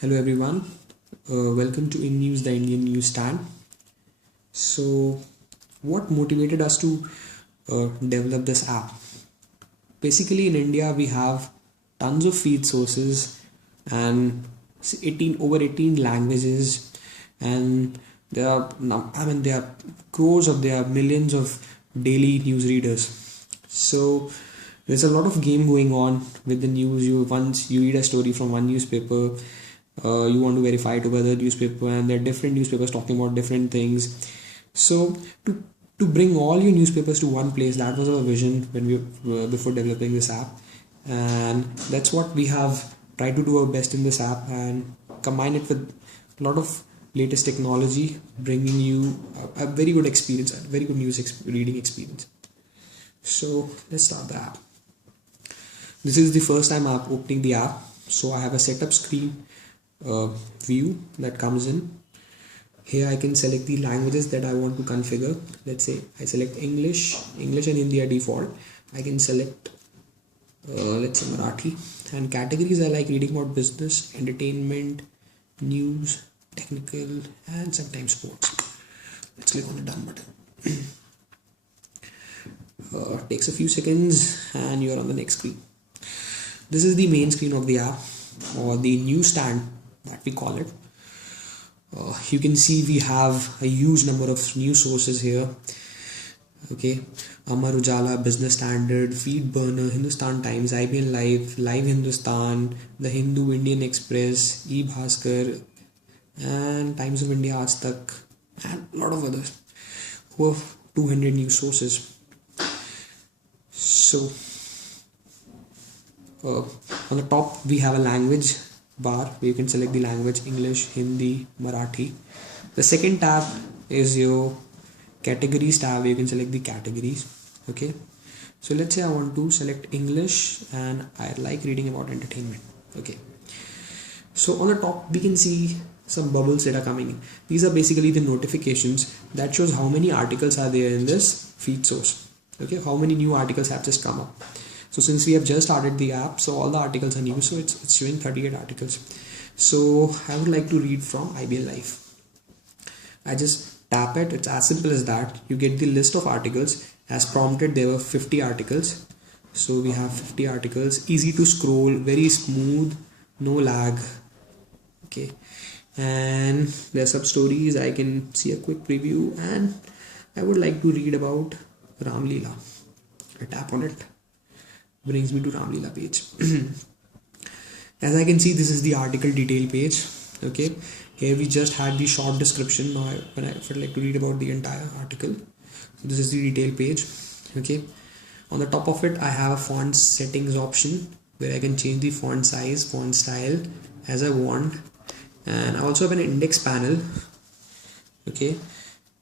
Hello everyone, welcome to inNews, the Indian news stand. So, what motivated us to develop this app? Basically, in India, we have tons of feed sources and 18 languages, and there are there are millions of daily news readers. So there's a lot of game going on with the news. Once you read a story from one newspaper, you want to verify it with other newspaper, and there are different newspapers talking about different things. So to bring all your newspapers to one place, that was our vision when we before developing this app, and that's what we have tried to do our best in this app and combine it with a lot of latest technology, bringing you a very good experience, a very good reading experience. So let's start the app. This is the first time I'm opening the app, so I have a setup screen view that comes in. Here I can select the languages that I want to configure. Let's say I select English and Hindi are default. I can select let's say Marathi, and categories I like reading about business, entertainment, news, technical, and sometimes sports. Let's click on the done button. Takes a few seconds and you're on the next screen. This is the main screen of the app, or the news stand that we call it. You can see we have a huge number of news sources here. Okay, Amar Ujala, Business Standard, Feed Burner, Hindustan Times, IBN Live, Live Hindustan, The Hindu, Indian Express, eBhaskar, and Times of India, Aaj Tak, and a lot of others who have 200 news sources. So on the top we have a language bar where you can select the language: English, Hindi, Marathi. The second tab is your categories tab where you can select the categories. Okay, so let's say I want to select English and I like reading about entertainment. Okay, so on the top we can see some bubbles that are coming in. These are basically the notifications that shows how many articles are there in this feed source. Okay, how many new articles have just come up. So since we have just started the app, so all the articles are new, so it's showing 38 articles. So I would like to read from IBN Live. I just tap it. It's as simple as that. You get the list of articles. As prompted, there were 50 articles. So we have 50 articles. Easy to scroll, very smooth, no lag. Okay, and there's some stories. I can see a quick preview, and I would like to read about Ram Leela. I tap on it, brings me to Ram Leela page. As I can see, this is the article detail page. Okay, here we just had the short description. Now when I would like to read about the entire article, so this is the detail page. Okay, on the top of it I have a font settings option where I can change the font size, font style as I want, and I also have an index panel. Okay,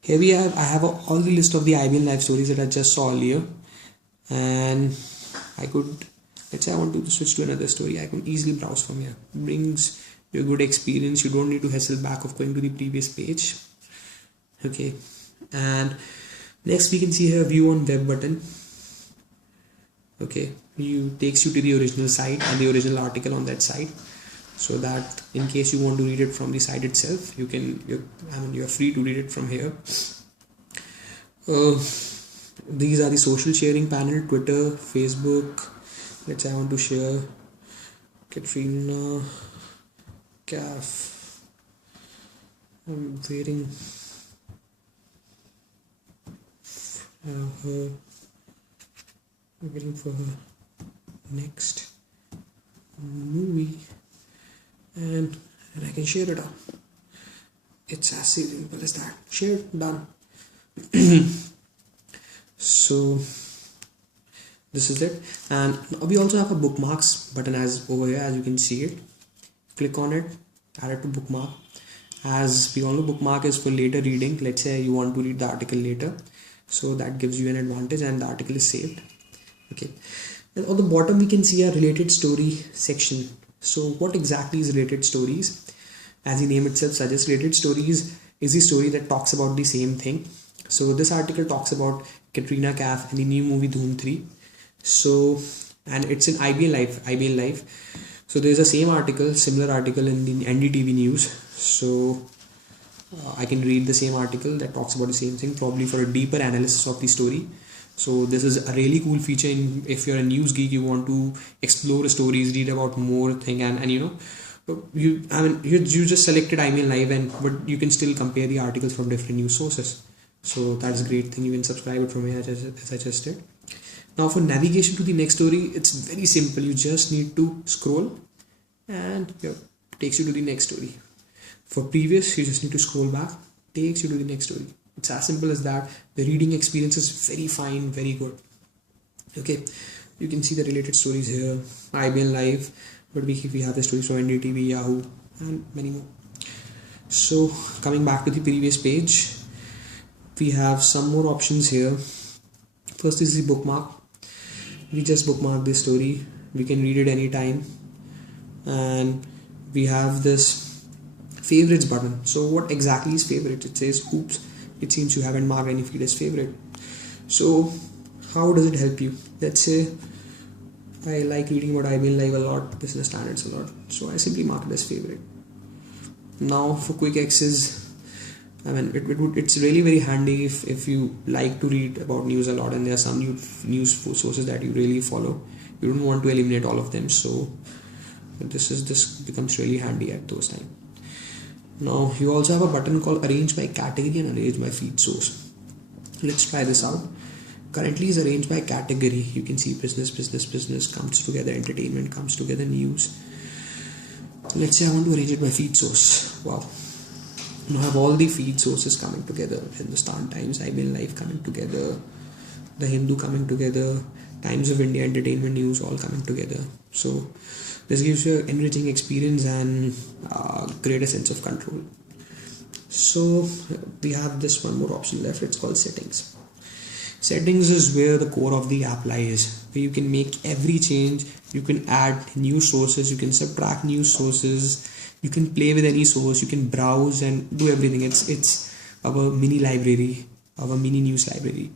here I have all the list of the IBN Live stories that I just saw earlier, and I could, let's say I want to switch to another story, I can easily browse from here. It brings you a good experience. You don't need to hassle back of going to the previous page. Okay, and next we can see here view on web button. Okay, takes you to the original site and the original article on that site, so that in case you want to read it from the site itself, you're free to read it from here. These are the social sharing panel: Twitter, Facebook. Let's say I want to share Katrina Kaif. I'm waiting for her next movie, and I can share it up. It's as simple as that. Share, done. So this is it, and we also have a bookmarks button as over here, as you can see it. Click on it, add it to bookmark. As we all know, bookmark is for later reading. Let's say you want to read the article later, so that gives you an advantage and the article is saved. Okay, and on the bottom we can see a related story section. So what exactly is related stories? As the name itself suggests, related stories is the story that talks about the same thing. So this article talks about Katrina Kaif and the new movie Dhoom 3. So, and it's in IBN Live. So there's the same article, similar article in the NDTV news. So I can read the same article that talks about the same thing, probably for a deeper analysis of the story. So this is a really cool feature if you're a news geek, you want to explore stories, read about more thing, and you just selected IMEL Live, but you can still compare the articles from different news sources. So that's a great thing. You can subscribe it from here as I just did. Now for navigation to the next story, it's very simple. You just need to scroll and it takes you to the next story. For previous, you just need to scroll back, takes you to the next story. It's as simple as that. The reading experience is very fine, very good. Okay, you can see the related stories here, IBN Live, but we have the stories from NDTV, Yahoo, and many more. So coming back to the previous page, we have some more options here. First is the bookmark. We just bookmark this story. We can read it anytime, and we have this favorites button. So what exactly is favorite? It says, oops, it seems you haven't marked any feed as favorite. So how does it help you? Let's say I like reading about IBN Live a lot, business standards a lot, so I simply mark it as favorite. Now for quick access, it's really very handy if you like to read about news a lot and there are some news sources that you really follow. You don't want to eliminate all of them, so this becomes really handy at those times. Now you also have a button called arrange by category and arrange by feed source. Let's try this out. Currently is arranged by category. You can see business comes together, entertainment comes together, news. Let's say I want to arrange it by feed source. Wow. Now I have all the feed sources coming together. Hindustan Times, IBN Live coming together, The Hindu coming together, Times of India, entertainment news all coming together. So this gives you an enriching experience and greater sense of control. So we have this one more option left. It's called settings. Settings is where the core of the app lies, where you can make every change. You can add new sources, you can subtract new sources, you can play with any source, you can browse and do everything. It's our mini library, our mini news library.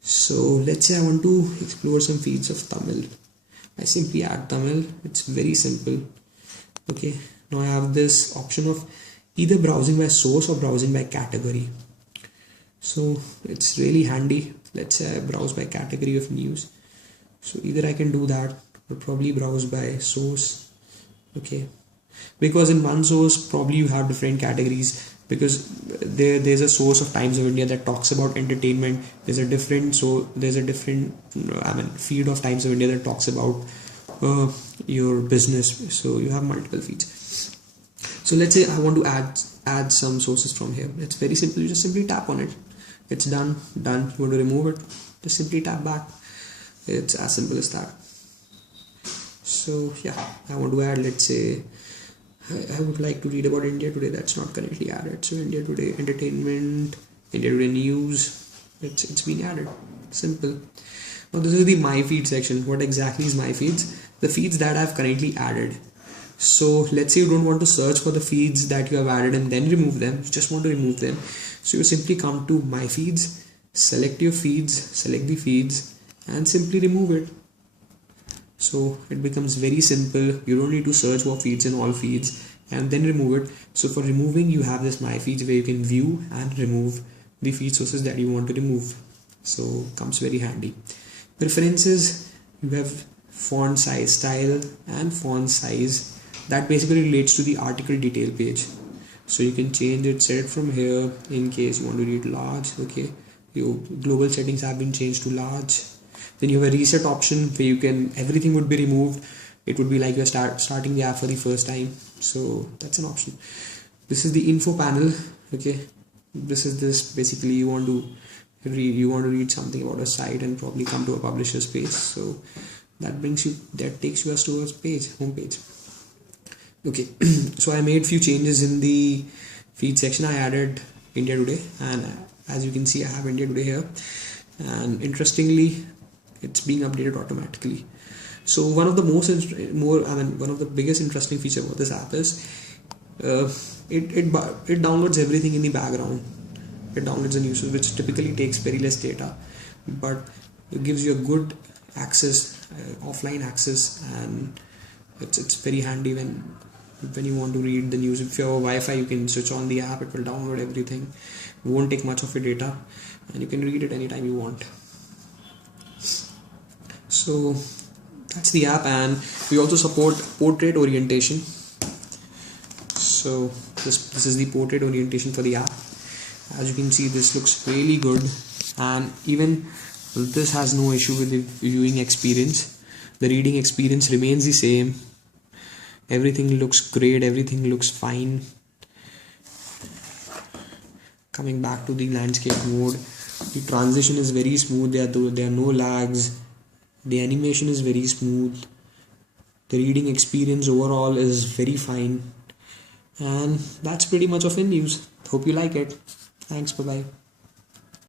So let's say I want to explore some feeds of Tamil. I simply add Tamil. It's very simple. Okay, now I have this option of either browsing by source or browsing by category. So it's really handy. Let's say I browse by category of news. So either I can do that or probably browse by source. Okay, because in one source probably you have different categories, because there's a source of Times of India that talks about entertainment. There's a different feed of Times of India that talks about your business. So you have multiple feeds. So let's say I want to add some sources from here. It's very simple. You just simply tap on it. It's done. You want to remove it, just simply tap back. It's as simple as that. So yeah, I want to add, let's say I would like to read about India Today. That's not currently added. So India Today entertainment, India Today news, it's been added. Simple. Now this is the my feed section. What exactly is my feeds? The feeds that I've currently added. So let's say you don't want to search for the feeds that you have added and then remove them. You just want to remove them. So you simply come to my feeds, select your feeds, select the feeds and simply remove it. So it becomes very simple. You don't need to search for feeds in all feeds and then remove it. So for removing, you have this my feeds where you can view and remove the feed sources that you want to remove. So comes very handy. Preferences, you have font size, style and font size. That basically relates to the article detail page. So you can change it, set it from here in case you want to read large. Okay, your global settings have been changed to large. Then you have a reset option where you can, everything would be removed. It would be like you're starting the app for the first time. So that's an option. This is the info panel. Okay, this basically you want to read something about a site and probably come to a publisher's page. So that takes you to a page, home page. Okay, so I made few changes in the feed section. I added India Today, and as you can see, I have India Today here, and interestingly, it's being updated automatically. So one of the one of the biggest interesting feature about this app is it downloads everything in the background. It downloads the news, which typically takes very less data, but it gives you a good access, offline access, and It's very handy when you want to read the news. If you have a Wi-Fi, you can switch on the app. It will download everything. It won't take much of your data, and you can read it anytime you want. So that's the app, and we also support portrait orientation. So this is the portrait orientation for the app. As you can see, this looks really good, and even this has no issue with the viewing experience. The reading experience remains the same. Everything looks great, everything looks fine. Coming back to the landscape mode, the transition is very smooth. There are no lags. The animation is very smooth. The reading experience overall is very fine. And that's pretty much of inNews. Hope you like it. Thanks, bye bye.